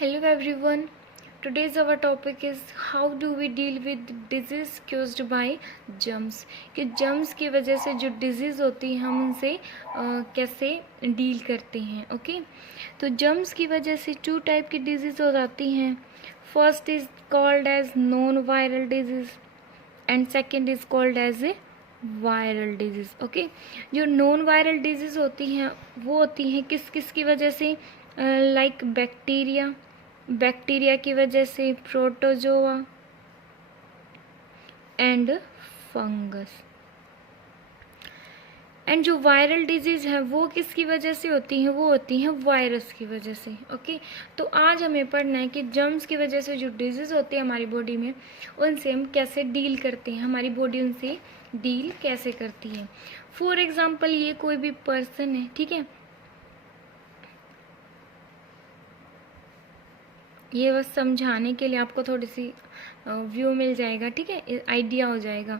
Hello everyone. Today's our topic is how do we deal with disease caused by germs. कि germs की वजह से जो disease होती है हम उनसे कैसे deal करते हैं. ओके तो germs की वजह से 2 टाइप की disease हो जाती हैं. First is called as non viral disease and second is called as a viral disease. Okay जो नॉन वायरल डिजीज होती हैं वो होती हैं किस किस की वजह से, लाइक बैक्टीरिया की वजह से, प्रोटोजोआ एंड फंगस. एंड जो वायरल डिजीज़ है वो किसकी वजह से होती हैं, वो होती हैं वायरस की वजह से. ओके तो आज हमें पढ़ना है कि जर्म्स की वजह से जो डिजीज़ होती है हमारी बॉडी में उनसे हम कैसे डील करते हैं, हमारी बॉडी उनसे डील कैसे करती है. फॉर एग्जाम्पल ये कोई भी पर्सन है, ठीक है, ये बस समझाने के लिए आपको थोड़ी सी व्यू मिल जाएगा, ठीक है, आइडिया हो जाएगा.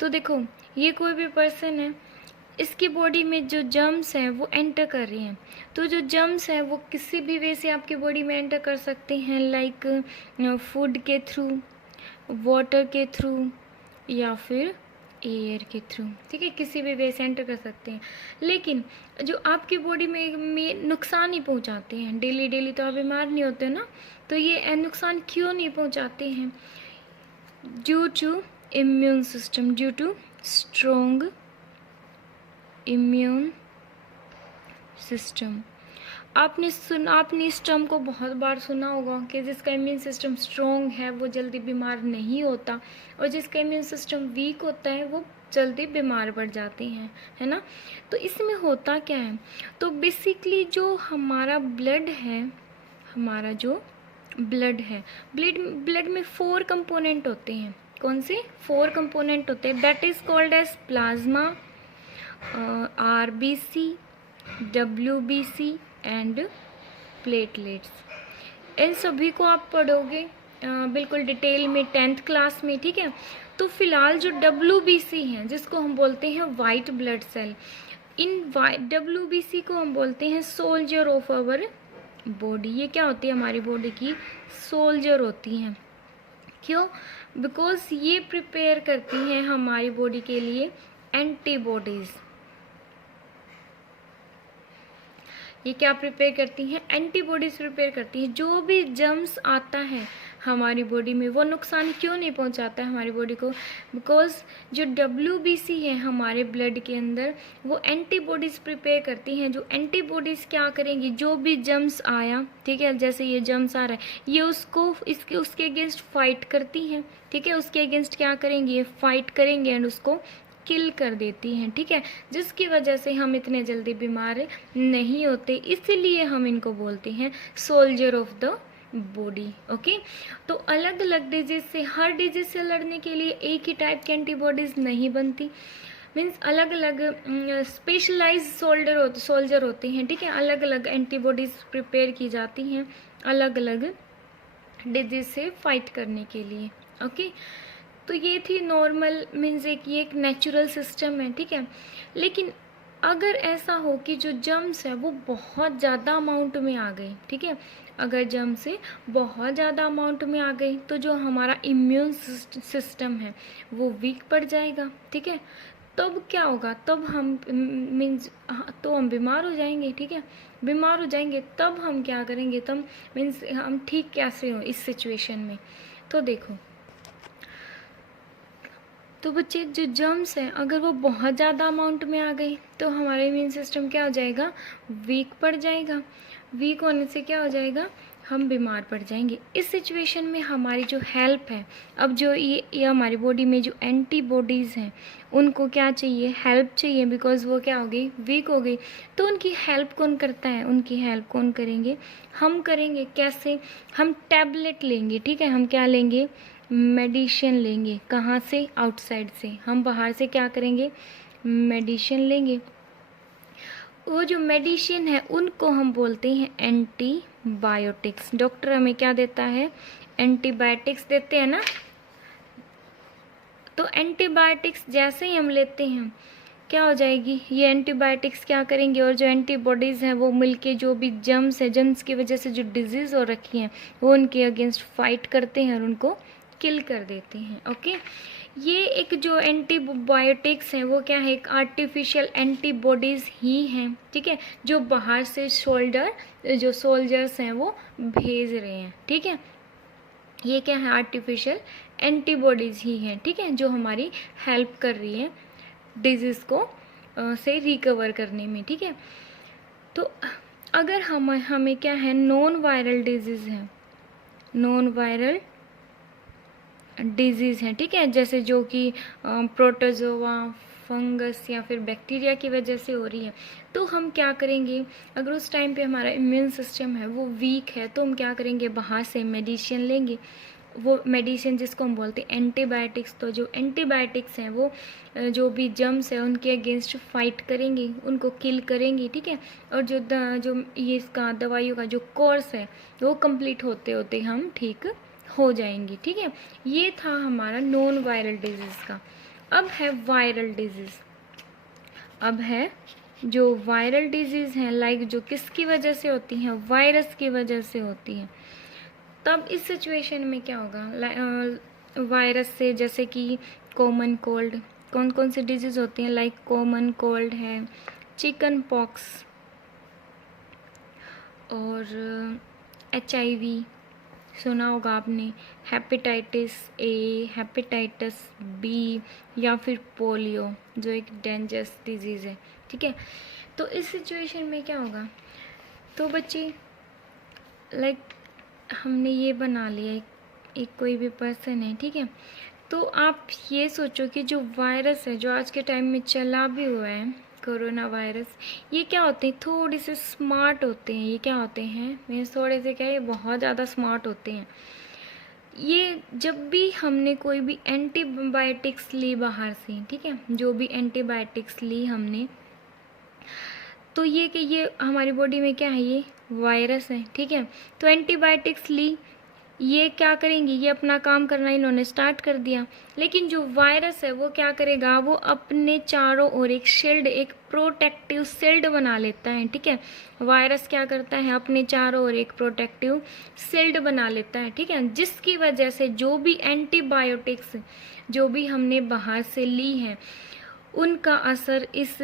तो देखो ये कोई भी पर्सन है, इसकी बॉडी में जो जर्म्स हैं वो एंटर कर रही हैं. तो जो जर्म्स हैं वो किसी भी वे से आपकी बॉडी में एंटर कर सकते हैं, लाइक फूड के थ्रू, वाटर के थ्रू या फिर एयर के थ्रू. ठीक है, किसी भी वे से एंटर कर सकते हैं. लेकिन जो आपकी बॉडी में नुकसान ही पहुंचाते हैं, डेली डेली तो आप बीमार नहीं होते ना, तो ये नुकसान क्यों नहीं पहुंचाते हैं? Due to immune system, due to strong immune system. आपने इस टर्म को बहुत बार सुना होगा कि जिसका इम्यून सिस्टम स्ट्रोंग है वो जल्दी बीमार नहीं होता और जिसका इम्यून सिस्टम वीक होता है वो जल्दी बीमार पड़ जाते हैं, है ना. तो इसमें होता क्या है, तो बेसिकली जो हमारा ब्लड है, हमारा जो ब्लड है, ब्लड में 4 कंपोनेंट होते हैं. कौन से 4 कंपोनेंट होते हैं? That is called as plasma, RBC, WBC and platelets. इन सभी को आप पढ़ोगे बिल्कुल डिटेल में 10th क्लास में, ठीक है. तो फिलहाल जो WBC हैं जिसको हम बोलते हैं वाइट ब्लड सेल, इन WBC को हम बोलते हैं सोल्जर ऑफ आवर बॉडी. ये क्या होती है? हमारी बॉडी की सोल्जर होती हैं. क्यों? बिकॉज ये प्रिपेयर करती हैं हमारी बॉडी के लिए एंटीबॉडीज़. ये क्या प्रिपेयर करती हैं? एंटीबॉडीज प्रिपेयर करती हैं. जो भी जर्म्स आता है हमारी बॉडी में वो नुकसान क्यों नहीं पहुंचाता है हमारी बॉडी को? बिकॉज जो WBC है हमारे ब्लड के अंदर वो एंटीबॉडीज प्रिपेयर करती हैं. जो एंटीबॉडीज क्या करेंगी, जो भी जर्म्स आया, ठीक है, जैसे ये जर्म्स आ रहा है, ये उसके अगेंस्ट फाइट करती हैं. ठीक है, उसके अगेंस्ट क्या करेंगी? ये फाइट करेंगे एंड उसको किल कर देती हैं. ठीक है, जिसकी वजह से हम इतने जल्दी बीमार नहीं होते. इसीलिए हम इनको बोलते हैं soldier of the body. Okay तो अलग अलग डिजीज से, हर डिजीज से लड़ने के लिए एक ही टाइप की एंटीबॉडीज नहीं बनती. मीन्स अलग अलग स्पेशलाइज सोल्जर होते हैं. ठीक है, अलग अलग एंटीबॉडीज प्रिपेयर की जाती हैं अलग अलग डिजीज से फाइट करने के लिए. ओके तो ये थी नॉर्मल, मीन्स ये एक नेचुरल सिस्टम है. ठीक है, लेकिन अगर ऐसा हो कि जो जर्म्स है वो बहुत ज़्यादा अमाउंट में आ गए, ठीक है, अगर जर्म से बहुत ज़्यादा अमाउंट में आ गई तो जो हमारा इम्यून सिस्टम है वो वीक पड़ जाएगा. ठीक है, तब क्या होगा? तब हम तो हम बीमार हो जाएंगे. ठीक है, बीमार हो जाएंगे तब हम क्या करेंगे? तब मीन्स हम ठीक कैसे हो इस सिचुएशन में? तो देखो, तो बच्चे जो जर्म्स हैं अगर वो बहुत ज़्यादा अमाउंट में आ गई तो हमारा इम्यून सिस्टम क्या हो जाएगा? वीक पड़ जाएगा. वीक होने से क्या हो जाएगा? हम बीमार पड़ जाएंगे. इस सिचुएशन में हमारी जो हेल्प है, अब जो ये हमारी बॉडी में जो एंटीबॉडीज़ हैं उनको क्या चाहिए? हेल्प चाहिए. बिकॉज वो क्या हो गई? वीक हो गई. तो उनकी हेल्प कौन करता है? उनकी हेल्प कौन करेंगे? हम करेंगे. कैसे? हम टैबलेट लेंगे. ठीक है, हम क्या लेंगे? मेडिसिन लेंगे. कहाँ से? आउटसाइड से. हम बाहर से क्या करेंगे? मेडिसिन लेंगे. वो जो मेडिसिन है उनको हम बोलते हैं एंटीबायोटिक्स. डॉक्टर हमें क्या देता है? एंटीबायोटिक्स देते हैं ना. तो एंटीबायोटिक्स जैसे ही हम लेते हैं क्या हो जाएगी, ये एंटीबायोटिक्स क्या करेंगे और जो एंटीबॉडीज़ हैं वो मिलके जो भी जर्म्स है, जर्म्स की वजह से जो डिजीज़ हो रखी हैं वो उनके अगेंस्ट फाइट करते हैं और उनको किल कर देते हैं। ओके, ये एक जो एंटीबायोटिक्स हैं वो क्या है, एक आर्टिफिशियल एंटीबॉडीज़ ही हैं, ठीक है, जो बाहर से जो सोल्जर्स हैं वो भेज रहे हैं, ठीक है। ये क्या है, आर्टिफिशियल एंटीबॉडीज़ ही हैं, ठीक है, जो हमारी हेल्प कर रही है डिजीज़ को से रिकवर करने में, ठीक है। तो अगर हमें क्या है, नॉन वायरल डिजीज़ है, नॉन वायरल डिजीज़ हैं, ठीक है, जैसे जो कि प्रोटोजोआ, फंगस या फिर बैक्टीरिया की वजह से हो रही है, तो हम क्या करेंगे, अगर उस टाइम पे हमारा इम्यून सिस्टम है वो वीक है तो हम क्या करेंगे, बाहर से मेडिसिन लेंगे। वो मेडिसिन जिसको हम बोलते हैं एंटीबायोटिक्स, तो जो एंटीबायोटिक्स हैं वो जो भी जर्म्स है उनके अगेंस्ट फाइट करेंगे, उनको किल करेंगे, ठीक है। और जो ये इसका दवाइयों का जो कोर्स है वो कंप्लीट होते होते हम ठीक हो जाएंगी, ठीक है। ये था हमारा नॉन वायरल डिजीज़ का। अब है वायरल डिजीज़। अब है जो वायरल डिजीज़ हैं, लाइक जो किसकी वजह से होती हैं, वायरस की वजह से होती हैं। तब इस सिचुएशन में क्या होगा, वायरस से जैसे कि कॉमन कोल्ड, कौन कौन सी डिजीज़ होती हैं, लाइक कॉमन कोल्ड है, चिकन पॉक्स और HIV सुना होगा आपने, हेपेटाइटिस A, हेपेटाइटिस B या फिर पोलियो जो एक डेंजरस डिजीज़ है, ठीक है। तो इस सिचुएशन में क्या होगा, तो बच्चे लाइक हमने ये बना लिया, एक कोई भी पर्सन है, ठीक है। तो आप ये सोचो कि जो वायरस है जो आज के टाइम में चला भी हुआ है, कोरोना वायरस, ये क्या होते हैं, थोड़े से स्मार्ट होते हैं। ये क्या होते हैं, मैं थोड़े से क्या, ये बहुत ज़्यादा स्मार्ट होते हैं। ये जब भी हमने कोई भी एंटीबायोटिक्स ली बाहर से, ठीक है, जो भी एंटीबायोटिक्स ली हमने, तो ये कि ये हमारी बॉडी में क्या है, ये वायरस है, ठीक है। तो एंटीबायोटिक्स ली, ये क्या करेंगी, ये अपना काम करना इन्होंने स्टार्ट कर दिया। लेकिन जो वायरस है वो क्या करेगा, वो अपने चारों ओर एक शील्ड, एक प्रोटेक्टिव शील्ड बना लेता है, ठीक है। वायरस क्या करता है, अपने चारों ओर एक प्रोटेक्टिव शील्ड बना लेता है, ठीक है, जिसकी वजह से जो भी एंटीबायोटिक्स जो भी हमने बाहर से ली हैं उनका असर इस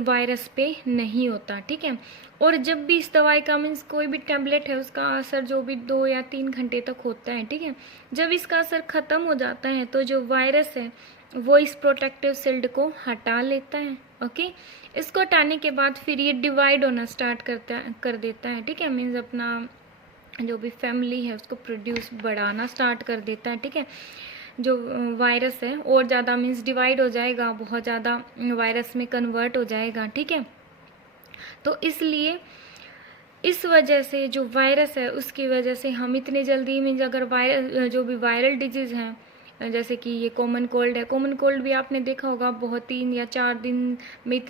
वायरस पे नहीं होता, ठीक है। और जब भी इस दवाई का मीन्स कोई भी टैबलेट है उसका असर जो भी 2 या 3 घंटे तक होता है, ठीक है। जब इसका असर ख़त्म हो जाता है तो जो वायरस है वो इस प्रोटेक्टिव शील्ड को हटा लेता है, ओके। इसको हटाने के बाद फिर ये डिवाइड होना स्टार्ट कर देता है, ठीक है, मीन्स अपना जो भी फैमिली है उसको प्रोड्यूस बढ़ाना स्टार्ट कर देता है, ठीक है। जो वायरस है और ज़्यादा मीन्स डिवाइड हो जाएगा, बहुत ज़्यादा वायरस में कन्वर्ट हो जाएगा, ठीक है। तो इसलिए इस वजह से जो वायरस है उसकी वजह से हम इतने जल्दी मीन्स अगर वायरल जो भी वायरल डिजीज़ हैं, जैसे कि ये कॉमन कोल्ड है, कॉमन कोल्ड भी आपने देखा होगा बहुत 3 या 4 दिन में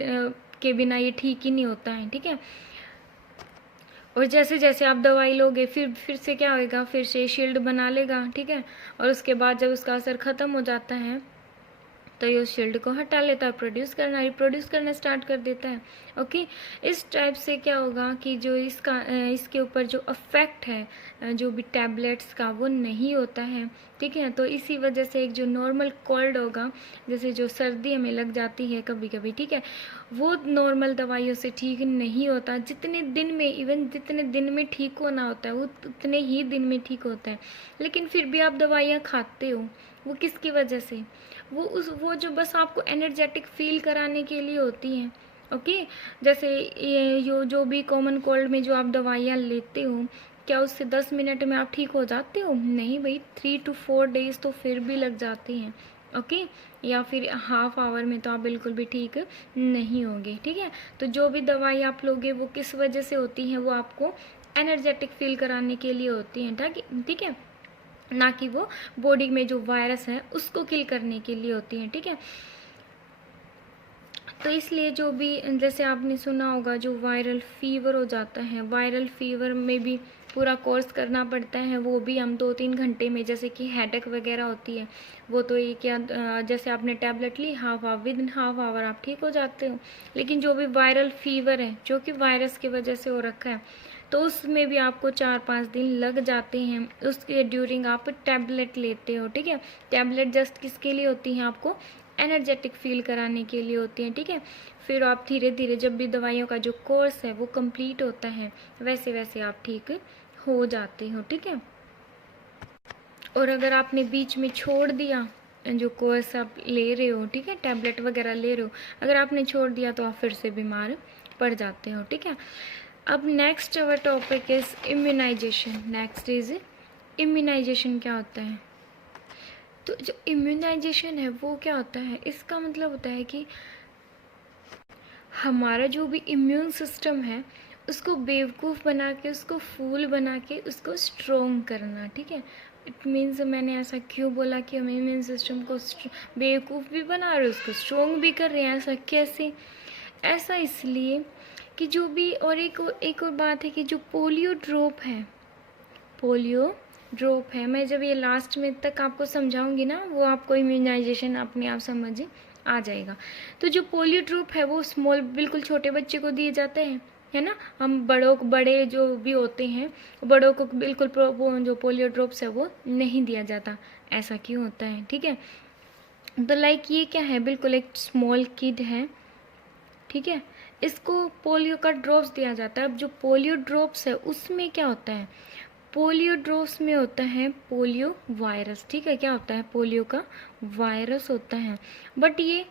के बिना ये ठीक ही नहीं होता है, ठीक है। और जैसे जैसे आप दवाई लोगे फिर से क्या होएगा, फिर से शील्ड बना लेगा, ठीक है। और उसके बाद जब उसका असर ख़त्म हो जाता है तो ये उस शील्ड को हटा लेता है, रिप्रोड्यूस करना स्टार्ट कर देता है, ओके। इस टाइप से क्या होगा कि जो इसके ऊपर जो अफेक्ट है जो भी टैबलेट्स का वो नहीं होता है, ठीक है। तो इसी वजह से एक जो नॉर्मल कोल्ड होगा, जैसे जो सर्दी हमें लग जाती है कभी कभी, ठीक है, वो नॉर्मल दवाइयों से ठीक नहीं होता। जितने दिन में ठीक होना होता है वो उतने ही दिन में ठीक होता है। लेकिन फिर भी आप दवाइयाँ खाते हो, वो किसकी वजह से, वो जो बस आपको एनर्जेटिक फील कराने के लिए होती हैं, ओके। जैसे ये जो भी कॉमन कोल्ड में जो आप दवाइयाँ लेते हो, क्या उससे 10 मिनट में आप ठीक हो जाते हो, नहीं भाई, 3 to 4 डेज तो फिर भी लग जाते हैं, ओके। या फिर हाफ आवर में तो आप बिल्कुल भी ठीक नहीं होंगे, ठीक है। तो जो भी दवाई आप लोगे वो किस वजह से होती हैं, वो आपको एनर्जेटिक फील कराने के लिए होती हैं, ठीक है, ना कि वो बॉडी में जो वायरस है उसको किल करने के लिए होती हैं, ठीक है। तो इसलिए जो भी जैसे आपने सुना होगा जो वायरल फीवर हो जाता है, वायरल फीवर में भी पूरा कोर्स करना पड़ता है, वो भी हम 2-3 घंटे में। जैसे कि हेडेक वगैरह होती है, वो तो ये क्या जैसे आपने टैबलेट ली, विद इन हाफ आवर आप ठीक हो जाते हो। लेकिन जो भी वायरल फीवर है, जो कि वायरस की वजह से हो रखा है, तो उसमें भी आपको 4-5 दिन लग जाते हैं। उसके ड्यूरिंग आप टैबलेट लेते हो, ठीक है। टैबलेट जस्ट किसके लिए होती हैं? आपको एनर्जेटिक फील कराने के लिए होती हैं, ठीक है। फिर आप धीरे धीरे जब भी दवाइयों का जो कोर्स है वो कंप्लीट होता है, वैसे वैसे आप ठीक हो जाते हो, ठीक है। और अगर आपने बीच में छोड़ दिया जो कोर्स आप ले रहे हो, ठीक है, टैबलेट वगैरह ले रहे हो, अगर आपने छोड़ दिया तो आप फिर से बीमार पड़ जाते हो, ठीक है। अब next our topic is immunisation. Next is immunisation. क्या होता है? तो जो इम्यूनाइजेशन है वो क्या होता है? इसका मतलब होता है कि हमारा जो भी इम्यून सिस्टम है उसको बेवकूफ़ बना के, उसको फूल बना के, उसको स्ट्रॉन्ग करना, ठीक है। इट मीन्स मैंने ऐसा क्यों बोला कि हम इम्यून सिस्टम को बेवकूफ़ भी बना रहे हैं, उसको स्ट्रॉन्ग भी कर रहे हैं? ऐसा कैसे? ऐसा इसलिए कि जो भी, और एक और बात है कि जो पोलियो ड्रॉप है, मैं जब ये लास्ट में तक आपको समझाऊंगी ना, वो आपको इम्यूनाइजेशन अपने आप समझ आ जाएगा। तो जो पोलियो ड्रॉप है वो स्मॉल, बिल्कुल छोटे बच्चे को दिए जाते हैं, है ना। हम बड़े जो भी होते हैं, बड़ों को बिल्कुल वो जो पोलियो ड्रॉप्स है वो नहीं दिया जाता। ऐसा क्यों होता है? ठीक है। तो लाइक ये क्या है? बिल्कुल एक स्मॉल किड है, ठीक है, इसको पोलियो का ड्रॉप्स दिया जाता है। अब जो पोलियो ड्रॉप्स है उसमें क्या होता है? पोलियो ड्रॉप्स में होता है पोलियो वायरस, ठीक है। क्या होता है? पोलियो का वायरस होता है। बट ये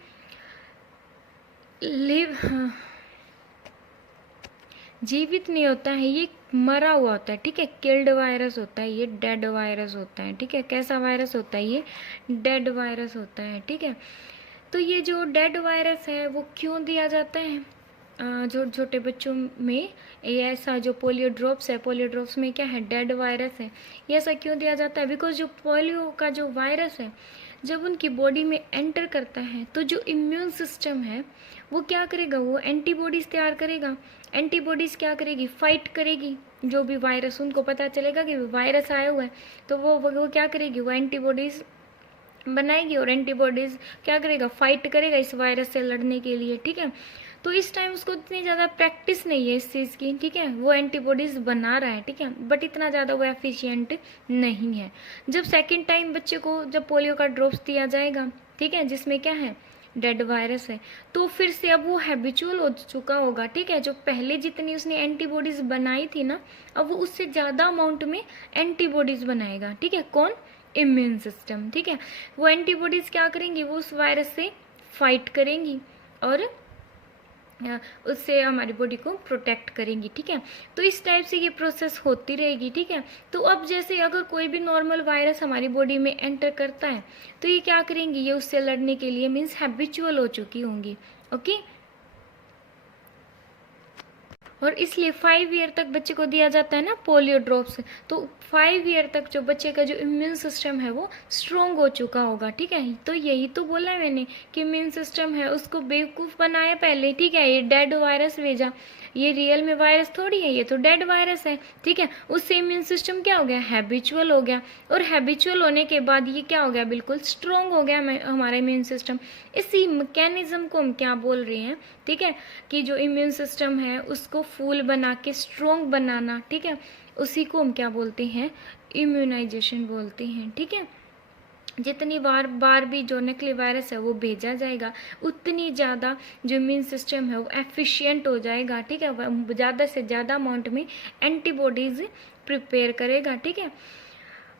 जीवित नहीं होता है, ये मरा हुआ होता है, ठीक है। किल्ड वायरस होता है, ये डेड वायरस होता है, ठीक है। कैसा वायरस होता है? ये डेड वायरस होता है, ठीक है। तो ये जो डेड वायरस है वो क्यों दिया जाता है जो छोटे बच्चों में? ये ऐसा जो पोलियो ड्रॉप्स है, पोलियो ड्रॉप्स में क्या है? डेड वायरस है। ये ऐसा क्यों दिया जाता है? बिकॉज जो पोलियो का जो वायरस है जब उनकी बॉडी में एंटर करता है तो जो इम्यून सिस्टम है वो क्या करेगा? वो एंटीबॉडीज़ तैयार करेगा। एंटीबॉडीज़ क्या करेगी? फाइट करेगी जो भी वायरस, उनको पता चलेगा कि वायरस आया हुआ है, तो वो क्या करेगी? वो एंटीबॉडीज़ बनाएगी, और एंटीबॉडीज़ क्या करेगा? फाइट करेगा इस वायरस से लड़ने के लिए, ठीक है। तो इस टाइम उसको इतनी ज़्यादा प्रैक्टिस नहीं है इस चीज़ की, ठीक है। वो एंटीबॉडीज़ बना रहा है, ठीक है, बट इतना ज़्यादा वो एफिशिएंट नहीं है। जब सेकेंड टाइम बच्चे को जब पोलियो का ड्रॉप्स दिया जाएगा, ठीक है, जिसमें क्या है? डेड वायरस है, तो फिर से अब वो हैबिचुअल हो चुका होगा, ठीक है। जो पहले जितनी उसने एंटीबॉडीज़ बनाई थी ना, अब वो उससे ज़्यादा अमाउंट में एंटीबॉडीज़ बनाएगा, ठीक है। कौन? इम्यून सिस्टम, ठीक है। वो एंटीबॉडीज़ क्या करेंगी? वो उस वायरस से फाइट करेंगी और उससे हमारी बॉडी को प्रोटेक्ट करेंगी, ठीक है। तो इस टाइप से ये प्रोसेस होती रहेगी, ठीक है। तो अब जैसे अगर कोई भी नॉर्मल वायरस हमारी बॉडी में एंटर करता है तो ये क्या करेंगी? ये उससे लड़ने के लिए मीन्स हैबिचुअल हो चुकी होंगी, ओके। और इसलिए 5 ईयर तक बच्चे को दिया जाता है ना पोलियो ड्रॉप्स, तो 5 ईयर तक जो बच्चे का जो इम्यून सिस्टम है वो स्ट्रॉन्ग हो चुका होगा, ठीक है। तो यही तो बोला है मैंने कि इम्यून सिस्टम है उसको बेवकूफ़ बनाया पहले, ठीक है। ये डेड वायरस भेजा, ये रियल में वायरस थोड़ी है, ये तो डेड वायरस है, ठीक है। उससे इम्यून सिस्टम क्या हो गया? हैबिचुअल हो गया, और हैबिचुअल होने के बाद ये क्या हो गया? बिल्कुल स्ट्रॉन्ग हो गया हमारा इम्यून सिस्टम। इसी मैकेनिज्म को हम क्या बोल रहे हैं, ठीक है, कि जो इम्यून सिस्टम है उसको फूल बना के स्ट्रॉन्ग बनाना, ठीक है, उसी को हम क्या बोलते हैं? इम्यूनाइजेशन बोलते हैं, ठीक है। जितनी बार भी जो नकली वायरस है वो भेजा जाएगा, उतनी ज़्यादा जो इम्यून सिस्टम है वो एफिशिएंट हो जाएगा, ठीक है। ज़्यादा से ज़्यादा अमाउंट में एंटीबॉडीज़ प्रिपेयर करेगा, ठीक है।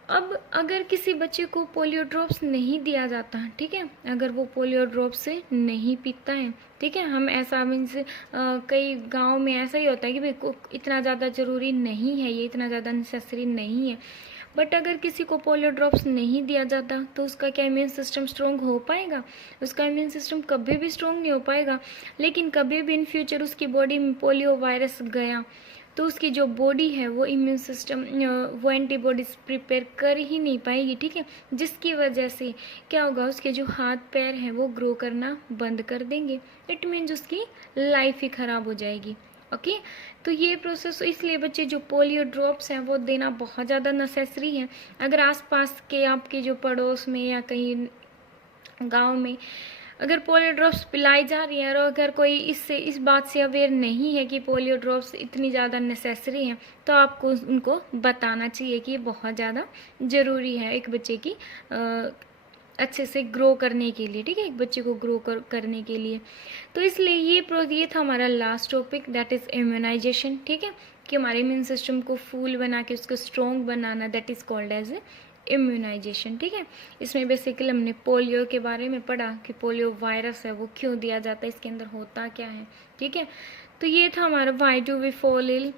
अब अगर किसी बच्चे को पोलियो ड्रॉप्स नहीं दिया जाता, ठीक है, अगर वो पोलियो ड्रॉप्स से नहीं पीता है, ठीक है, हम ऐसा मीन्स कई गांव में ऐसा ही होता है कि भाई इतना ज़्यादा ज़रूरी नहीं है, ये इतना ज़्यादा नेसेसरी नहीं है। बट अगर किसी को पोलियो ड्रॉप्स नहीं दिया जाता तो उसका क्या इम्यून सिस्टम स्ट्रॉन्ग हो पाएगा? उसका इम्यून सिस्टम कभी भी स्ट्रॉन्ग नहीं हो पाएगा। लेकिन कभी भी इन फ्यूचर उसकी बॉडी में पोलियो वायरस गया तो उसकी जो बॉडी है वो इम्यून सिस्टम वो एंटीबॉडीज प्रिपेयर कर ही नहीं पाएगी, ठीक है। जिसकी वजह से क्या होगा? उसके जो हाथ पैर हैं वो ग्रो करना बंद कर देंगे। इट मीन्स उसकी लाइफ ही ख़राब हो जाएगी, ओके। तो ये प्रोसेस इसलिए बच्चे जो पोलियो ड्रॉप्स हैं वो देना बहुत ज़्यादा नेसेसरी है। अगर आसपास के आपके जो पड़ोस में या कहीं गांव में अगर पोलियो ड्रॉप्स पिलाई जा रही है और अगर कोई इस बात से अवेयर नहीं है कि पोलियो ड्रॉप्स इतनी ज़्यादा नेसेसरी हैं, तो आपको उनको बताना चाहिए कि ये बहुत ज़्यादा ज़रूरी है एक बच्चे की अच्छे से ग्रो करने के लिए, ठीक है, एक बच्चे को ग्रो करने के लिए। तो इसलिए ये था हमारा last topic, that is immunisation, ठीक है, कि हमारे इम्यून सिस्टम को फूल बना के उसको स्ट्रॉन्ग बनाना, that is called as immunisation, ठीक है। इसमें बेसिकली हमने पोलियो के बारे में पढ़ा कि पोलियो वायरस है वो क्यों दिया जाता है, इसके अंदर होता क्या है, ठीक है। तो ये था हमारा why do we fall ill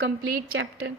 complete chapter.